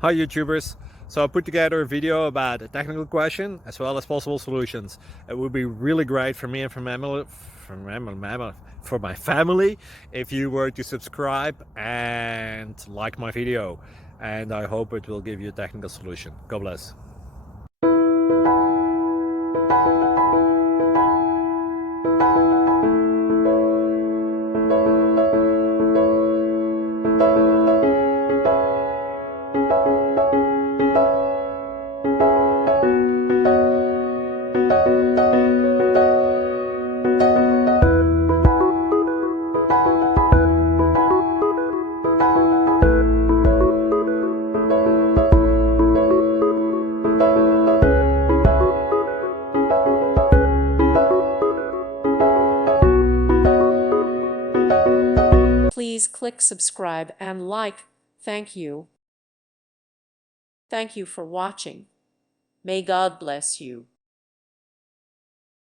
Hi YouTubers! So I put together a video about a technical question as well as possible solutions. It would be really great for me and for my family if you were to subscribe and like my video, and I hope it will give you a technical solution. God bless. Please click subscribe and like. Thank you. Thank you for watching. May God bless you.